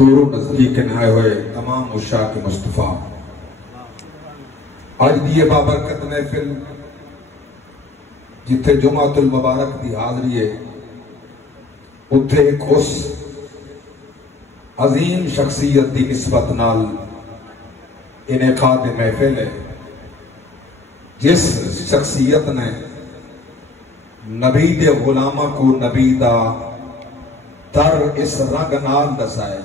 دور و نزدیک آئے ہوئے تمام عشاق مصطفیٰ، آج دیئے بابرکت محفل جتھے جمعۃ المبارک دی حاضری ہے، اتھے ایک اس عظیم شخصیت دی نسبت نال انعقاد محفل ہے، جس شخصیت نے نبی دے غلامہ کو نبی دا در اس رنگ نال دسائے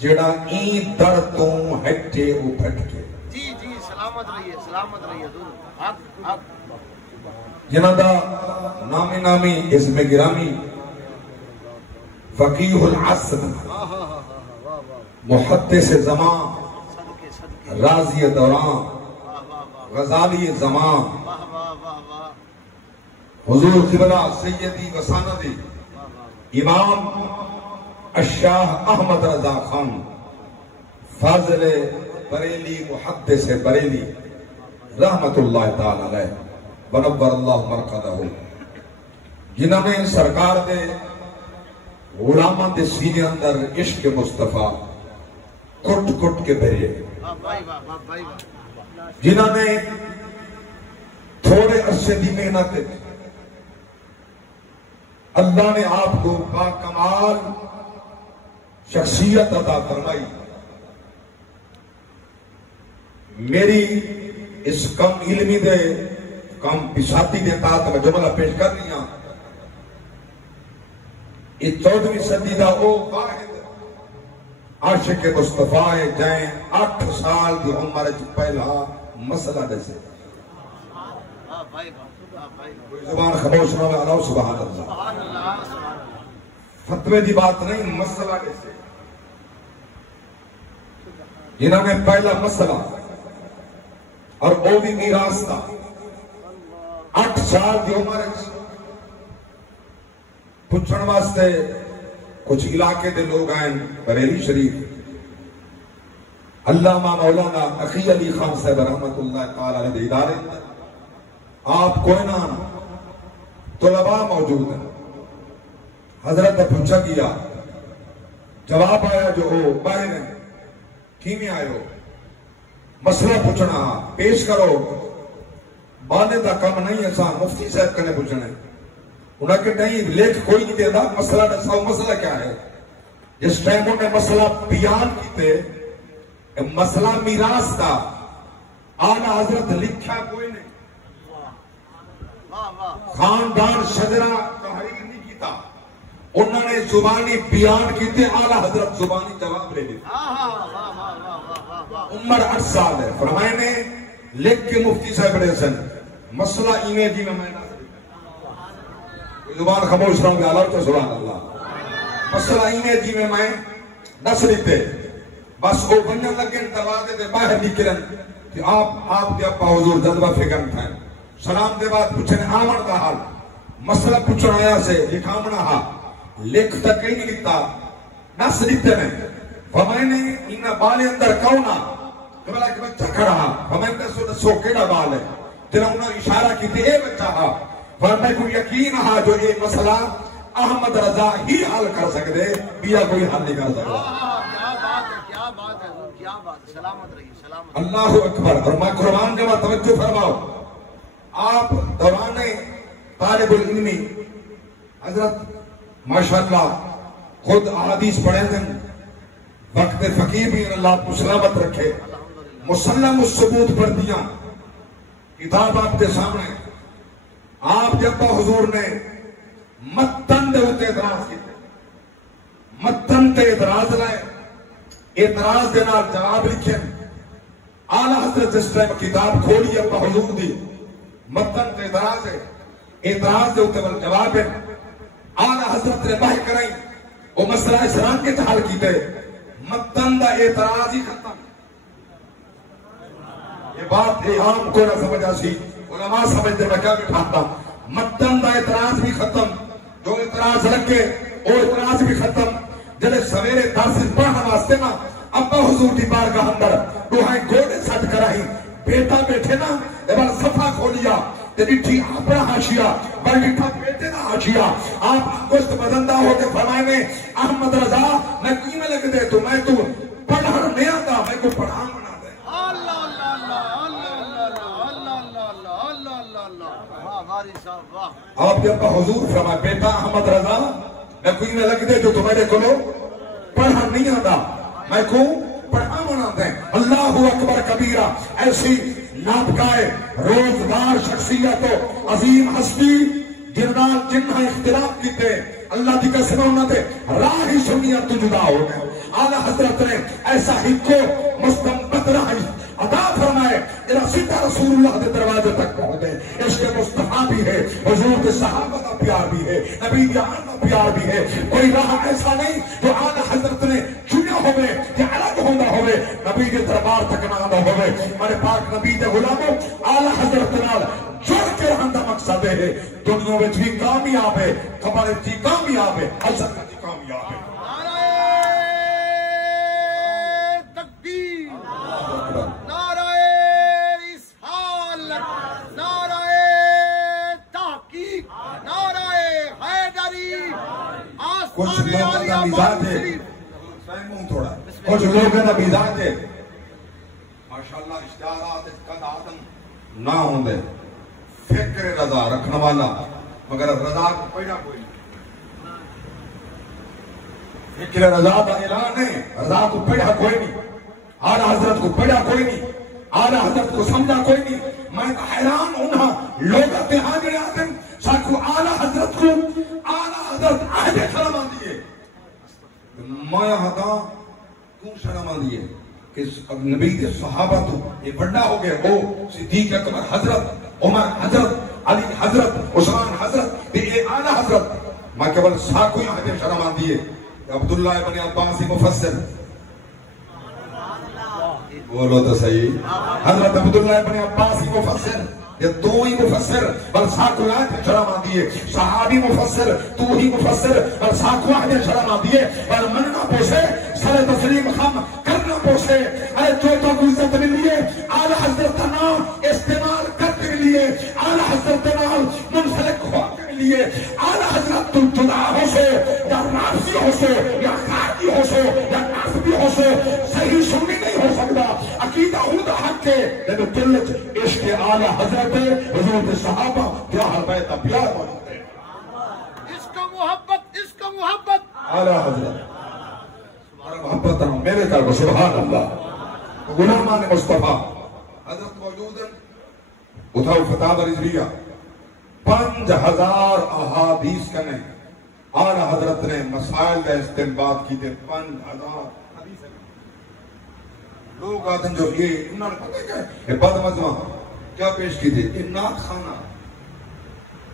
جڑا این در تو ہٹے او پھٹ کے جی جی سلامت رہیے حق جنہ دا نامی اسم گرامی فقیہ العصر، محدث زمان، راضی دوران، غزالی زمان، حضور قبلہ سیدی و سندی امام الشاہ احمد رضا خان فاضل بریلی محدث بریلی رحمت اللہ تعالی علیہ ونور اللہ مرقدہ، جنہوں نے سرکار دے غلاماں دے سینے اندر عشق مصطفیٰ کٹ کٹ کے بھرے، جنہوں نے تھوڑے عرصے دی محنت اللہ نے آپ کو باکمال شخصیت عطا فرمائی۔ میری اس کم علمی دے کم پساتی دے تحت میں جملہ پیش کر لیا، اس 14ویں صدی دا او واحد عاشق مصطفیٰ جائیں 8 سال دی عمر پہلا مسئلہ دے سے کوئی زبان خاموش نہ ہوئے، اللہ سبحان اللہ، فتوے دی بات نہیں، مسئلہ دے سے جنہوں نے پہلا مسئلہ اور وہ بھی میراث تھا 8 سال دی عمر پوچھن واسطے کچھ علاقے دے لوگ آئیں بریلی شریف، علامہ مولانا اخی علی خان صاحب رحمت اللہ تعالی علیہ دے ادارے، آپ کوئی نہ طلباء موجود ہیں، حضرت نے پوچھا کیا، جواب آیا جو ہو باہر ہیں، کیویں آئے ہو، مسئلہ پوچھنا پیش کرو، بانے دا کم نہیں ہے، مفتی صاحب کنے پوچھنا ہے، انہاں کہ نہیں لیکھ کوئی نہیں دیتا، مسئلہ دساؤ، مسئلہ کیا ہے؟ جس ٹائم انہوں نے مسئلہ بیان کیتے، مسئلہ میراث تھا، آنا حضرت لکھا کوئی نہیں، خاندان شجرہ تحریر نہیں کیتا، انہوں نے زبانی بیان کیتے، آلہ حضرت زبانی جواب لے لی، عمر 8 سال ہے، فرمائے نے لکھ کے مفتی صاحب علیہ السلام مسئلہ ایمیں جی میں نہ زبان خاموش رہوں گے، اللہ تو سبحان اللہ، مسئلہ ایمیں جی میں نہ سلیتے، بس وہ بننے لگے دروازے دے باہر نکلن کہ آپ کے ابا حضور جذبہ فکر تھا، سلام دے بعد پوچھنے آمن کا حال، مسئلہ پوچھنا آیا سے لکھامنا ہا، لکھ تک کہیں نہیں لکھتا، نہ سلیتے میں، فرمائے نے انہا بالے اندر کونا، جبلا ایک بچہ کھڑا ہا، فرمائے نے سو کیڑا بال ہے، جنہا انہا اشارہ کی تھی اے بچہ ہا، فرمائے کو یقین ہا جو اے مسئلہ احمد رضا ہی حل کر سکتے، بیا کوئی حل نہیں کر سکتا۔ کیا بات ہے، سلامت رہیے، سلامت اللہ اکبر، اور میں قربان جمع توجہ فرماؤ، آپ دوران طالب العلمی حضرت ماشاءاللہ خود احادیث پڑھے ہیں، وقت فقیر بھی اللہ کو سلامت رکھے، مسلم الثبوت پر دیا کتاب آپ کے سامنے، آپ جب حضور نے متن دے ہوتے اعتراض کیتے، متن تے اعتراض لائے، اعتراض دے نال جواب لکھے، آلہ حضرت جس ٹائم کتاب کھولی ابا حضور دی، متن تے اعتراض ہے، اعتراض دے ہوتے بل جواب ہے، آلہ حضرت نے باہر کرائی، وہ مسئلہ اس رنگ کے حل کیتے، متن دا اعتراض ہی ختم۔ یہ بات عام کو نہ سمجھا سی، علماء سمجھتے میں کیا بٹھاتا، متن دا اعتراض بھی ختم، جو اعتراض رکھے وہ اعتراض بھی ختم، جلے سویرے درس پڑھنا واسطے نا ابا حضور دی بارگاہ اندر دوہائیں گوڑے سٹ کرائی، بیٹا بیٹھے نا ایبار صفحہ کھولیا تے ڈٹھی اپنا حاشیہ، بر ڈٹھا بیٹے نا حاشیہ، آپ گشت بدندہ ہو کے فرمائے میں احمد رضا میں کی میں لکھ دے تو میں تو پڑھن نہیں آتا میں کو پڑھا منا دے اللہ اللہ اللہ اللہ اللہ اللہ اللہ اللہ اللہ واہ واری صاحب واہ آپ کے ابا حضور فرمائے بیٹا احمد رضا میں کوئی میں لگ دے جو تمہارے کو پڑھا نہیں آتا میں کو پڑھا منا دے اللہ اکبر کبیرہ ایسی نابکائے روزگار شخصیت و عظیم ہستی جنہاں اختلاف کیتے اللہ دی قسم انہاں تے راہ ہی سنیت تو جدا ہو گئے اعلی حضرت نے ایسا ہی کو مستنبت راہ عطا فرمائے جنہاں سیدھا رسول اللہ دے دروازے تک پہنچ گئے عشق مصطفیٰ بھی ہے حضور کے صحابہ کا پیار بھی ہے نبی کے آن کا پیار بھی ہے کوئی راہ ایسا نہیں جو اعلی حضرت نے چنیا ہوئے یا الگ ہوندہ ہوئے نبی کے دربار تک نہ آندہ ہوئے ہمارے پاک نبی دے غلاموں اعلی حضرت نال جڑ کے رہندہ مقصد ہے دنیا میں بھی کامیاب ہے قبر بھی کامیاب ہے حضرت بھی کامیاب ہے کچھ لوگوں کا مزاج ہے تھوڑا کچھ لوگوں کا مزاج ہے ماشاءاللہ اشتہارات قد آدم نہ ہوں دے فکر رضا رکھنے والا مگر رضا کو پڑھا کوئی نہیں فکر رضا کا اعلان ہے رضا کو پڑھا کوئی نہیں اعلی حضرت کو پڑھا کوئی نہیں اعلی حضرت کو سمجھا کوئی نہیں میں حیران ہوں لوگ اتحاد آدم ساکو اعلی حضرت کو اعلی حضرت عہد شرم آدھیے میں ہاں کیوں شرم آدھیے کہ نبی کے صحابہ تو یہ بڑا ہو گئے وہ صدیق اکبر حضرت عمر حضرت علی حضرت عثمان حضرت یہ اعلی حضرت میں کبل ساکو عہد شرم آدھیے عبداللہ ابن عباس مفسر بولو تو صحیح حضرت عبداللہ ابن عباس مفسر یہ تو ہی مفسر بل ساکو آیت شرم آدھیے صحابی مفسر تو ہی مفسر بل ساکو آیت شرم آدھیے بل مننا پوسے سر تسلیم خم کرنا پوسے اے جو تو عزت ملیے اعلی حضرت نام استعمال کرتے ملیے اعلی حضرت نام منسلک ہوا کے ملیے اعلی حضرت تم جدا ہو سو یا نافسی ہو سو یا خاکی ہو سو یا نافبی ہو سو صحیح سنی نہیں ہو سکتا عقیدہ ہوں دا حق کے لیکن دلچ عشق اعلی حضرت حضور کے صحابہ پیار بیت پیار موجود ہے اس کا محبت اعلی حضرت اور محبت رہا میرے کر سبحان اللہ غلامان مصطفیٰ حضرت موجود ہیں اتھاو فتح رضویہ 5000 احادیث کنے اعلی حضرت نے مسائل کا استنباط کی تھے 5000 حدیث لوگ آتے ہیں جو یہ انہوں نے پتہ کیا ہے یہ بد مزمہ کیا پیش کی تھی یہ نات خانہ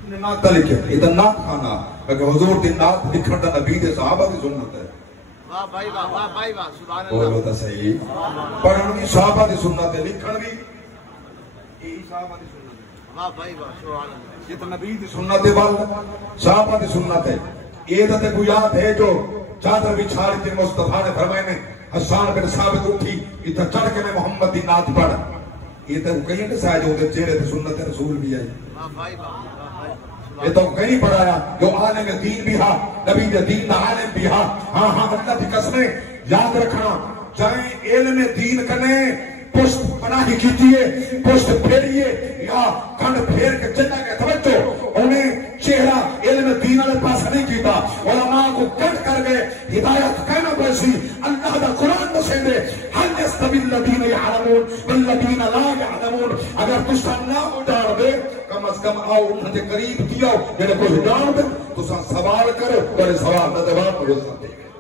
انہیں نات لکھے یہ تو نات خانہ کہ حضور دی نات لکھن دا نبی دے صحابہ دی سنت ہے واہ بھائی واہ سبحان اللہ بولو تا صحیح پڑھن بھی صحابہ دی سنت ہے لکھن بھی یہی صحابہ دی سنت ہے واہ بھائی واہ سبحان اللہ یہ تو نبی دی سنت ہے بال صحابہ دی سنت ہے یہ تو کوئی یاد ہے جو چادر بچھاڑی تھی مصطفیٰ نے فرمائے نے حسان بن ثابت اٹھی اتنا چڑھ کے میں محمد دی نات پڑھ یہ تو کہیں نہیں سایا جو چہرے تے سنت رسول بھی آئی واہ بھائی واہ یہ تو کہیں پڑھایا جو عالم دین بھی ہاں نبی دین دا عالم بھی ہاں ہاں اللہ کی قسمیں یاد رکھنا چاہے علم دین کنے پشت پناہی کیتیے پشت پھیریے یا کھنڈ پھیر کے چلنا کے توجہ انہیں چہرہ علم دین والے پاس نہیں کیتا علماء کو کٹ کر گئے ہدایت کہنا پیسی اللہ دا قرآن دسیں دے حل یستوی الذین یعلمون والذین لا یعلمون اگر تسا نہ اٹھار دے کم از کم آؤ انہوں نے قریب کیا میرے کو ہدایت دے تسا سوال کرو بڑے سوال نہ جواب مجھے سکتے گئے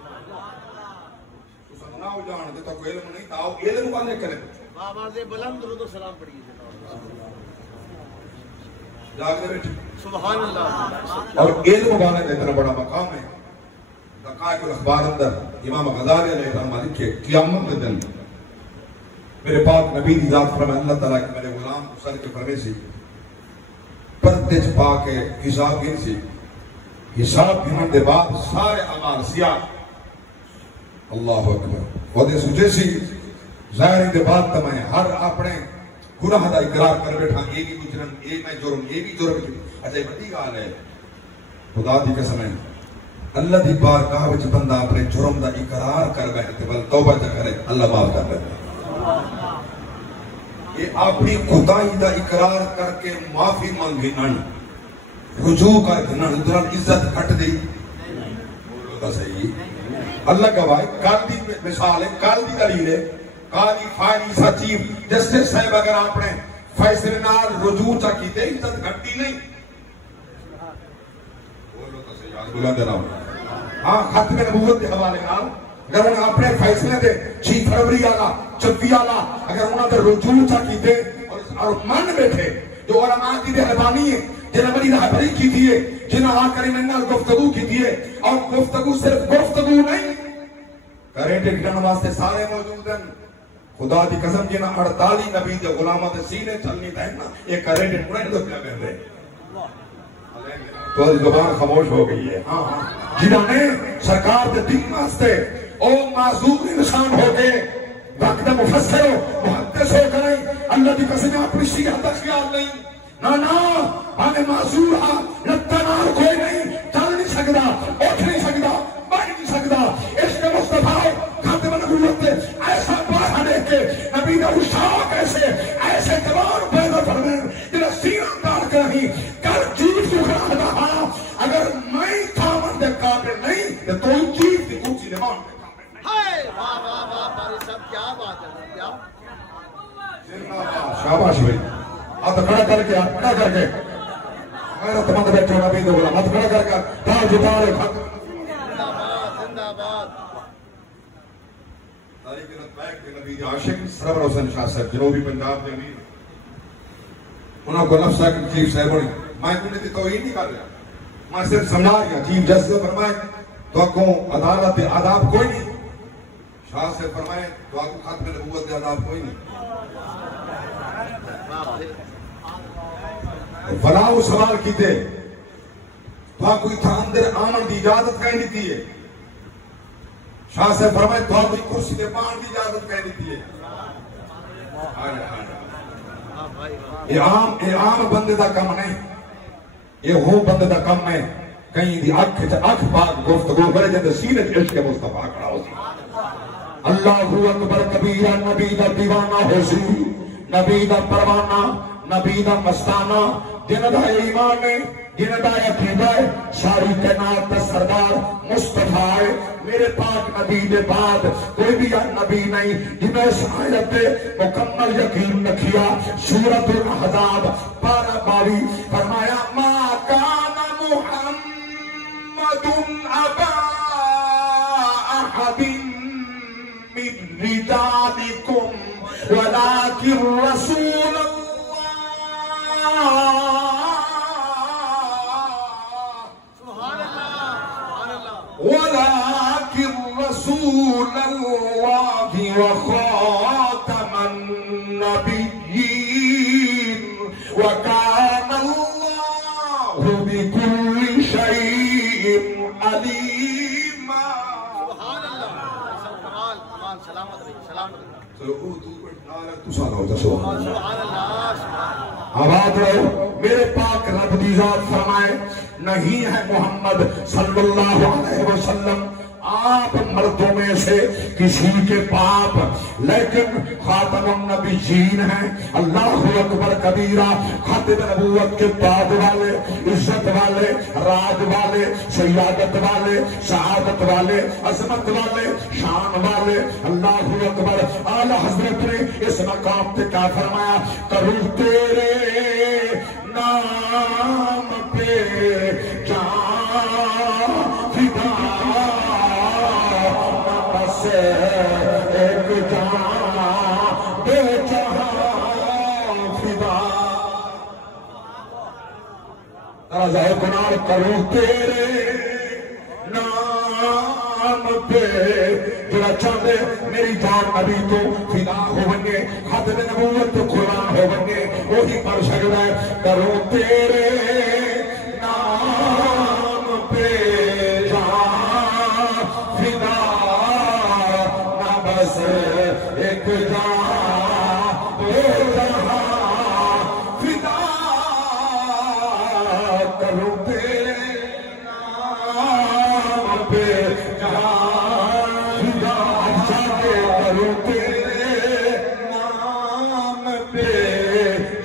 تسا نہ اجان دے تو کوئی علم نہیں تھا علم والے کرے آواز بلند درود و سلام پڑھیے جاگ دے بیٹھی سبحان اللہ اور علم والے میں اتنا بڑا مقام ہے دقائق الاخبار اندر امام غزالی علیہ الرحمہ لکھے قیامت کے دن میرے پاک نبی دی ذات فرمائے اللہ تعالیٰ کہ میرے غلام کو سر کے فرمے سے پردے چھپا کے حساب گن سے حساب گنن دے بعد سارے اعمال سیاہ اللہ اکبر وہ دے سوچے سی ظاہر دے بعد تمہیں ہر اپنے گناہ دا اقرار کر بیٹھا یہ بھی گجرن یہ میں جرم یہ بھی جرم اچھا بڑی گال ہے خدا دی قسم ہے اللہ دی بارگاہ وچ بندہ اپنے جرم دا اقرار کر بیٹھے بل توبہ چا کرے اللہ معاف کر دے. یہ اپنی خدائی دا اقرار کر کے معافی مانگی نن رجوع کر کے نن ادھر عزت گھٹ دی. بس صحیح اللہ گواہ کل دی مثال ہے کل دی دلیل ہے قاضی فائلی سچیف جسٹس صاحب اگر آپ نے فیصلے نال رجوع چا کیتے عزت گھٹی نہیں. بولو تو صحیح آج بلا دے رہا ہوں. ہاں ختم نبوت کے حوالے نال اگر انہیں اپنے فیصلے دے 6 فروری آلا 26 آلا اگر انہوں نے رجوع چا کیتے اور من بیٹھے جو علماء کی رہبانی ہے جنہیں بڑی رہبری کی دیئے جنہیں آ کر انہیں گفتگو کی دیئے اور گفتگو صرف گفتگو نہیں کرے ٹکٹن واسطے سارے موجود ہیں. خدا دی قسم جنہیں 48 نبی دے غلامات سینے چلنی تھا نا یہ کرے ٹکٹن تو کیا کہتے ہیں تو زبان خاموش ہو گئی ہے. جنہوں نے سرکار دے دین واسطے او معذور انسان ہو گئے وقت مفسر ہو محدث ہو گئے اللہ دی قسم اپنی صحت کا خیال نہیں نا آنے معذور ہاں لتنار کوئی نہیں چل نہیں سکتا اٹھ نہیں سکتا بڑھ نہیں سکتا. عشق مصطفیٰ خاتم نبوت ایسا بارہ دیکھ کے نبی کا اشاق ایسے جوان پیدا فرمائیں جنہیں سینہ دار کریں کر جیت کو کھڑا رہا اگر میں تھامن دے قابل نہیں تو توی جیت دی کچھ نمان دے قابل نہیں. واہ واہ واہ باری صاحب کیا بات ہے کیا شاباش بھائی آپ کھڑا کر کے کھڑا کر کے غیرت مند بیٹھے نبی دے غلام کھڑا کر کے تاج اتارے زندہ باد تاریخ رتبیک کے نبی عاشق سرور حسین شاہ صاحب جنوبی پنجاب کے امیر انہوں کو لفظ ہے کہ چیف صاحب ہوئی میں کنہیں دی توہین نہیں کر رہا میں صرف سمجھا رہا چیف جسٹس فرمائے تو اکوں عدالت دے آداب کوئی نہیں شاہ سے فرمائے تو اکوں ختم نبوت دے آداب کوئی نہیں فلاح سوال کیتے تو کوئی تھا اندر آمن دی اجازت کہیں نہیں تھی ہے شاہ سے فرمائے تو کوئی کرسی کے پان دی اجازت کہیں نہیں تھی ہے. یہ عام بندے دا کم نہیں یہ ہو بندے دا کم ہے کہیں دی اکھ پاک گفتگو کرے جاتے سینے عشق مصطفیٰ کھڑا ہو سی. اللہ اکبر کبیرہ نبی دا دیوانہ ہو سی نبی دا پروانہ نبی دا مستانہ جن دا ایمان ہے جن دا عقیدہ ہے ساری کائنات دا سردار مصطفیٰ ہے. میرے پاک نبی دے بعد کوئی بھی نبی نہیں جنہیں اس آیت پہ مکمل یقین رکھیا. سورۃ الاحزاب 12 فرمایا ما کان محمد ابا احد من رجالکم ولكن رسول ولكن رسول الله وخاتم النبيين وكان الله بكل شيء عليما. سبحان اللہ کمال سلامت رہی سبحان آباد رہو. میرے پاک رب دی ذات فرمائے نہیں ہے محمد صلی اللہ علیہ وسلم آپ مردوں میں سے کسی کے باپ لیکن خاتم النبیین ہیں. اللہ اکبر کبیرہ خاتم نبوت کے بعد والے عزت والے راج والے سیادت والے سعادت والے عظمت والے شان والے. اللہ اکبر اعلی حضرت نے اس مقام پہ کیا فرمایا کروں تیرے نام پہ جان فدا بس ایک جان بے جہاں فدا. ذرا گناہ کروں تیرے نام پہ جڑا چاہتے میری جان نبی تو فدا ہو بنگے ختم نبوت تو قرآن ہو بنگے وہی پڑھ سکتا ہے کروں تیرے نام پہ جان فدا نہ بس ایک جان دو جہاں فدا کروں تیرے نام کروں تیرے نام پہ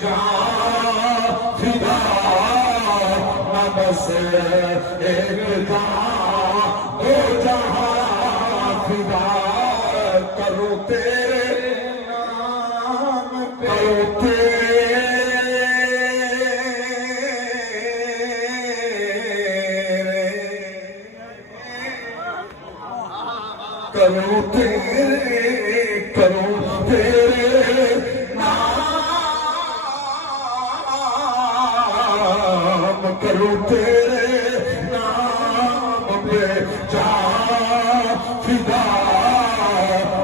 جان فدا نہ بس ایک جان دو جہاں فدا کروں تیرے نام پہ کروں تیرے نام کروں تیرے نام پہ جان فدا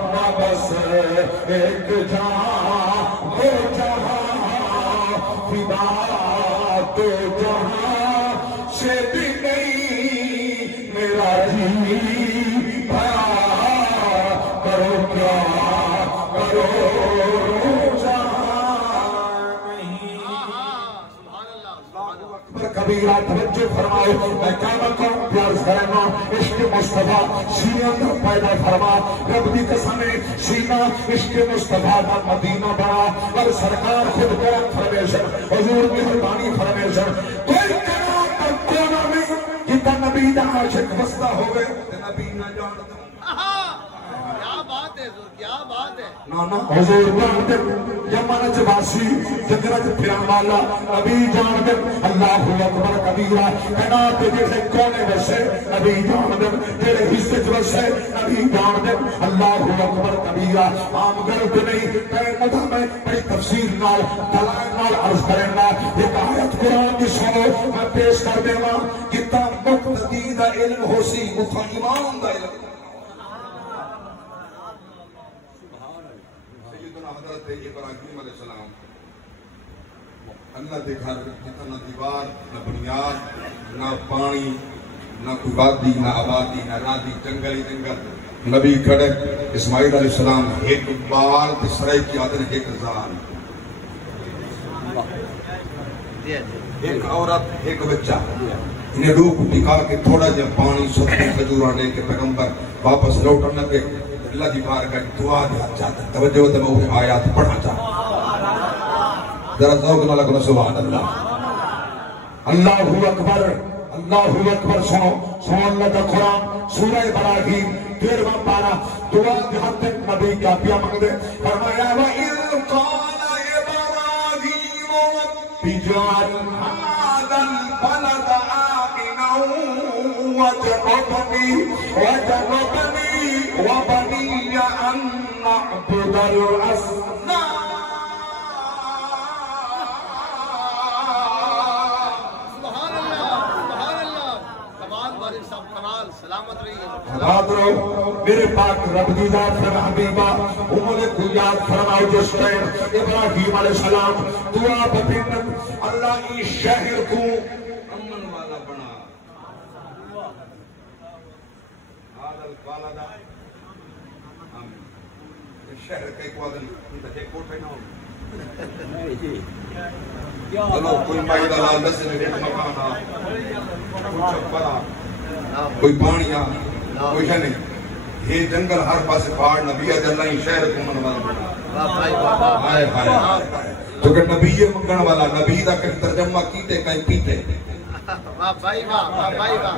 نہ بس ایک جان دو جہاں فدا تو جہاں سے بھی نہیں میرا جی کرو کیا کرو کبیرہ توجہ فرماؤ میں قیامت کو پیار کرنا عشق مصطفیٰ سینے اندر پیدا فرما رب دی قسم سینہ عشق مصطفیٰ دا مدینہ بنا اور سرکار خود بیان فرمیشن حضور مہربانی فرمیشن کوئی قیامت تک کونا میں جتا نبی دا عاشق وسطہ ہوئے نبی نہ جانتا کیا بات ہے نانا حضور جانتے یمن جواسی جنگرج پھران والا نبی جانتے اللہ اکبر کبیرہ کائنات جیسے کونے وسے نبی جانتے تیرے حصے وسے نبی جانتے اللہ اکبر کبیرہ عام غلط نہیں کہیں مدہ میں بڑی تفسیر نال دلائل نال عرض کریں گا ایک آیت قرآن کی سنو میں پیش کر دیں گا کتنا مقتدی دا علم ہو سی اتنا ایمان دا علم حضرت ابراہیم علیہ السلام اللہ کے گھر جتنا نہ دیوار نہ بنیاد نہ پانی نہ کوئی وادی نہ آبادی نہ رادی جنگل ہی جنگل نبی کھڑے اسماعیل علیہ السلام ایک بال کی سرائی کی آدھن ایک زان ایک عورت ایک بچہ انہیں روح ٹکا کے تھوڑا جب پانی سبزی کھجور آنے کے پیغمبر واپس لوٹنے کے اللہ دی بارگاہ دعا دیا چاہتا ہے توجہ ہوتا میں وہ آیات پڑھنا چاہتا ہوں ذرا ذوق نہ لگنا سبحان اللہ اللہ اکبر سنو اللہ کا قرآن سورہ ابراہیم 13واں پارہ دعا دیا تک نبی کیا پیا مانگ دے فرمایا وَإِذْ قَالَ إِبْرَاهِيمُ رَبِّ اجْعَلْ هَٰذَا الْبَلَدَ آمِنًا وَاجْنُبْنِي وبني أن نعبد الأصنام سبحان اللہ کمال والد صاحب کمال سلامت رہیے بات رہو میرے پاک رب دی ذات فرما حبیبہ امور کو یاد فرماؤ جس ٹائم ابراہیم علیہ السلام دعا بپن اللہ اس شہر کو امن والا بنا آدل بالدہ شہر کا ایک وادن ایک کوٹھ ہے نا چلو کوئی مائدہ لال دس میں ایک مکان آ کوئی چھپر آ کوئی پانی آ کوئی ہے نہیں یہ جنگل ہر پاس پہاڑ نبی اللہ ہی شہر کو من والا بنا تو کہ نبی منگن والا نبی دا کہیں ترجمہ کیتے کہیں پیتے واہ بھائی واہ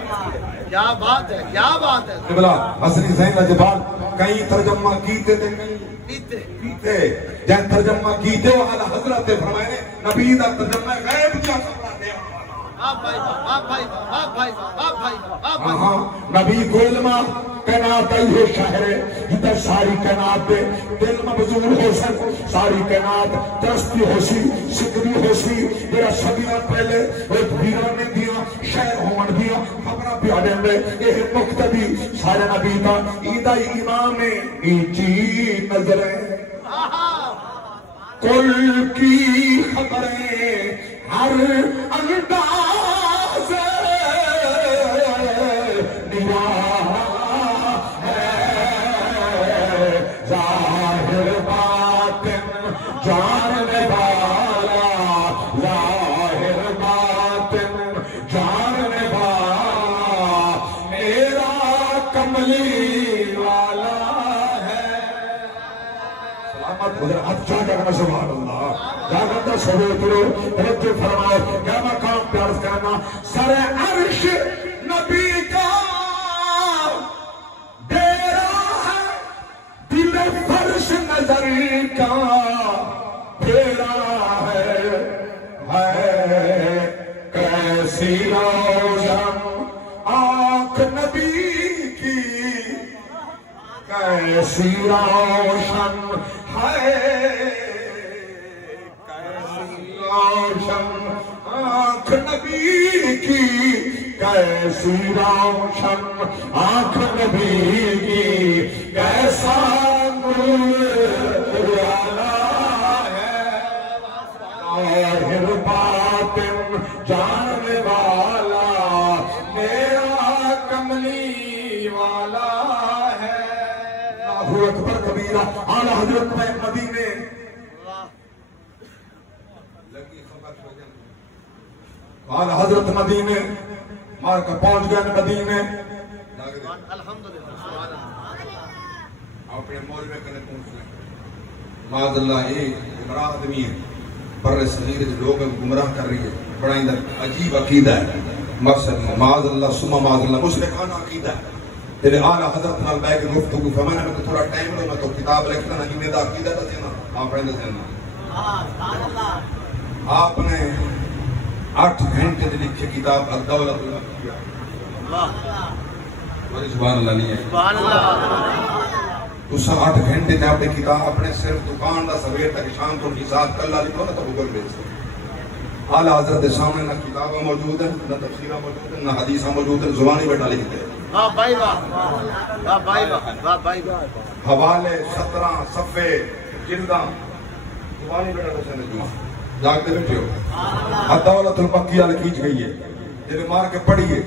کیا بات ہے کیا بات ہے قبلہ حسنی زین لجبال کہیں ترجمہ کیتے تھے کہیں پیتے جہاں ترجمہ کیتے ہو اعلیٰ حضرت فرمائے نبی دا ترجمہ غیب کیا سمراتے ہیں نبی کو علمہ کائنات آئی ہے شہر جدھر ساری کائنات دے دل مبزول ہو سک ساری کائنات ترستی ہو سی سکری ہو سی میرا صدیاں پہلے ایک ویرانے دیا شہر ہون دیا خبرہ پیاڑے میں یہ مقتدی سارے نبی کا عیدہ امام ایچی نظریں کل کی خبریں ہر انداز نگاہ ظاہر باطن جاننے والا ظاہر باطن جاننے والا میرا کملی والا ہے مت گزر اچھا کرنا سبحان اللہ جاگندہ سبو کرو توجہ فرماؤ کیا مقام پیار کرنا سر عرش نبی کا ڈیرا ہے دل فرش نظر کا پھیرا ہے کیسی روشن آنکھ نبی کی کیسی روشن ہے کیسی روشن آنکھ نبی کی کیسی روشن آنکھ نبی کی کیسا نور والا ہے ظاہر باطن جاننے والا میرا کملی والا ہے اللہ اکبر کبیرہ اعلیٰ حضرت میں مدینے اعلیٰ حضرت مدینے مار کر پہنچ گئے مدینے الحمدللہ اپنے مول میں کنے پہنچ گئے معاذ اللہ ایک گمراہ آدمی ہے بر صغیر لوگ گمراہ کر رہی ہے بڑا اندر عجیب عقیدہ ہے مقصد معاذ اللہ سمہ معاذ اللہ مشرکانہ عقیدہ ہے تیرے اعلیٰ حضرت نال بیٹھ کے گفتگو فرمایا میں تو تھوڑا ٹائم دو میں تو کتاب لکھنا نہ جنہیں دا عقیدہ تھا سینا آپ رہنے سینا آپ نے 8 گھنٹے سے لکھی کتاب الدولت سبحان اللہ نہیں ہے سبحان اللہ اس 8 گھنٹے میں اپنے کتاب اپنے صرف دکان دا سویر تک شام کو حساب کر لا لکھو نا تو گوگل بیچ دو اعلیٰ حضرت سامنے نہ کتابیں موجود ہیں نہ تفسیریں موجود ہیں نہ حدیثیں موجود ہیں زبانی بیٹھا لکھتے ہیں واہ بھائی واہ واہ بھائی واہ واہ بھائی واہ حوالے 17 صفحے جلداں زبانی بیٹھا لکھتے ہیں جاگتے بیٹھے ہو الدولت المکیہ لکھیچ گئی ہے جنہیں مار کے پڑھیے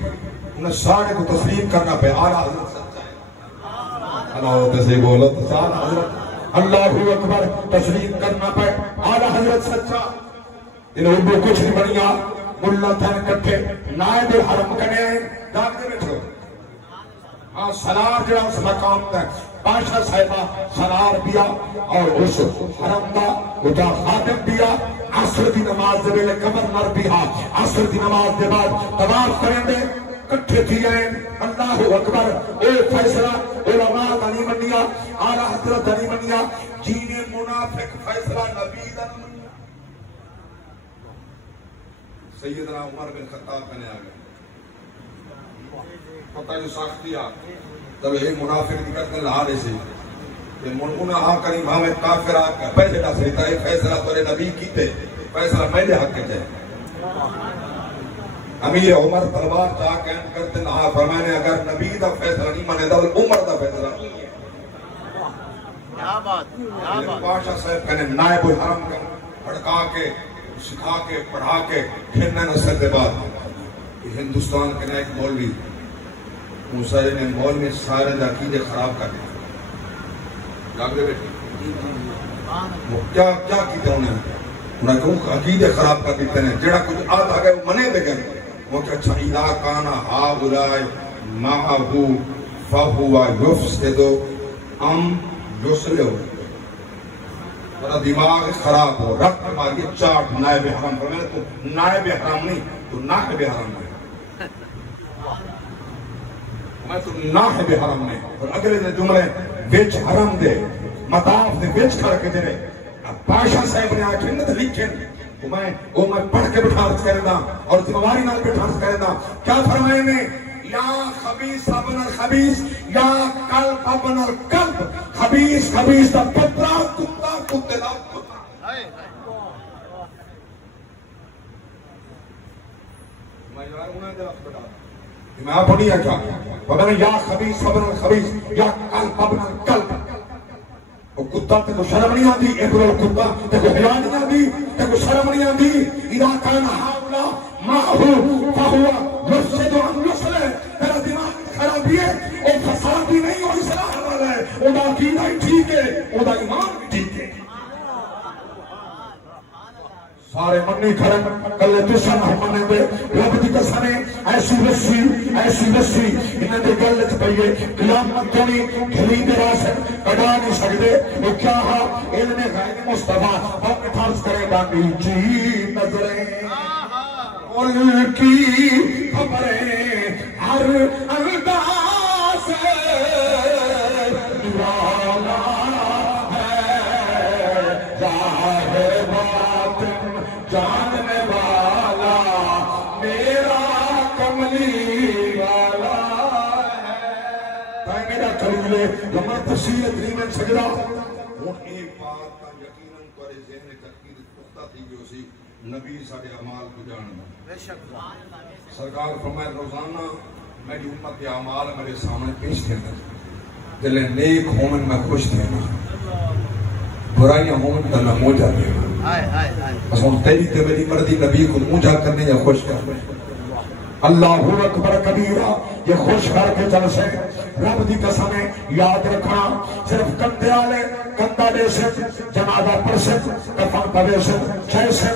انہیں سارے کو تسلیم کرنا پہ اعلیٰ حضرت سچا ہے اللہ تیسے بولو اعلیٰ حضرت اللہ اکبر تسلیم کرنا پہ اعلیٰ حضرت سچا انہیں اردو کچھ نہیں بنیا ملا تھن کٹھے نائب حرم کنے ہیں جاگتے بیٹھے ہو ہاں سلار جڑا اس مقام تک پاشا صاحبہ سلار بیا اور اس حرم دا اٹھا خادم بیا عصر دی نماز دے ویلے گورنر بیا عصر دی نماز دے بعد طواف کریں دے کٹھے تھی ہیں اللہ اکبر اے فیصلہ علماء دا نہیں منیا اعلیٰ حضرت دا نہیں منیا جینے منافق فیصلہ نبی دا نہیں منیا سیدنا عمر بن خطاب کہنے آگئے پتہ جو ساکھ دیا تب ایک منافق نکلتے لہارے سے کہ انہاں ہاں کریم ہمیں کافر آکا پہلے نہ سریتا ہے فیصلہ تورے نبی کی تے فیصلہ میرے حق کے جائے امیر عمر تلوار چاہ کہن کرتے نہا فرمانے اگر نبی دا فیصلہ نہیں مانے دا عمر دا فیصلہ نہیں ہے کیا بات پاشا صاحب کہنے نائب الحرم کا پڑھکا کے سکھا کے پڑھا کے پھرنے نصر دے بعد ہندوستان کے نائک مولوی موسیٰ نے مولوی سارے دا عقیدے خراب کر دیا جاگرے بیٹھے کیا کیتے انہیں کہوں عقیدے خراب کر دیتے ہیں جڑا کچھ آدھا گئے وہ منے دے گئے وہ کہ اچھا اِذَا کَانَ هَؤُلَاءِ مَعَهُ فَهُوَ يُفْسِدُ أَمْ يُصْلِحُ میرا دماغ خراب ہو رکھ ماری چاٹ نائب حرم پر میں نے تو نائب حرم نہیں تو نائب حرم نہیں میں تو نائب حرم نہیں اور اگلے دن جملے بیچ حرم دے مطاف دے بیچ کھڑ کے جنے پاشا صاحب نے آکھیں نہ لکھیں وہ میں پڑھ کے بٹھارت کریں دا اور ذمہواری نال بٹھارت کریں دا کیا فرمائیں نے یا خبیث ابن الخبیث یا قلب ابن القلب خبیث خبیث دا پترا کتا کتے دا پترا میں آپ نہیں ہے کیا وَبَنَ یا خبیث ابن الخبیث یا قلب ابن القلب وہ کتا تے کو شرم نہیں آتی ابن القتا تے کو حیاء نہیں آتی تے کو شرم نہیں آتی اِذَا كَانَ هَؤُلَاءِ مَعَهُ فَهُوَ يُفْسِدُ عَنْ يُصْلِحُ تیرا دماغ خرابی ہے اور فساد بھی نہیں اور اصلاح والا ہے وہ دا عقیدہ ہی ٹھیک ہے وہ دا ایمان بھی ٹھیک ہے سارے منی کھڑے کلے تسان ہم منے دے رب دی قسم ایسی رسی انہاں دے گل وچ پئی قیامت تھی گھلی دے واسطے کڈا نہیں سکدے او کیا ہا علم غیب مصطفی ہم فرض کرے باندھی جی نظریں ان کی خبریں ہر انداز نرالا جاننے والا میرا کملی والا ہے میرا کلیلے ہمارا تفصیل اتنی میں سجدہ ہوں ایک بات کا یقیناً پر ذہن تقدیر پختہ تھی جو سی نبی ساڑے اعمال کو جاننا سرکار فرمائے روزانہ میری امت کے اعمال میرے سامنے پیش تھے دلیں نیک ہومن میں خوش تھے برائیاں ہومن کا میں موجہ تھے بس ہم تیری تے میری مردی نبی کو موجہ کرنے یا خوش کرنے اللہ اکبر کبیرہ یہ خوش کر کے چل سے رب دی قسمیں یاد رکھنا صرف کندے آلے کندہ دے سے جنازہ پر سے کفن پڑے سے چھے سے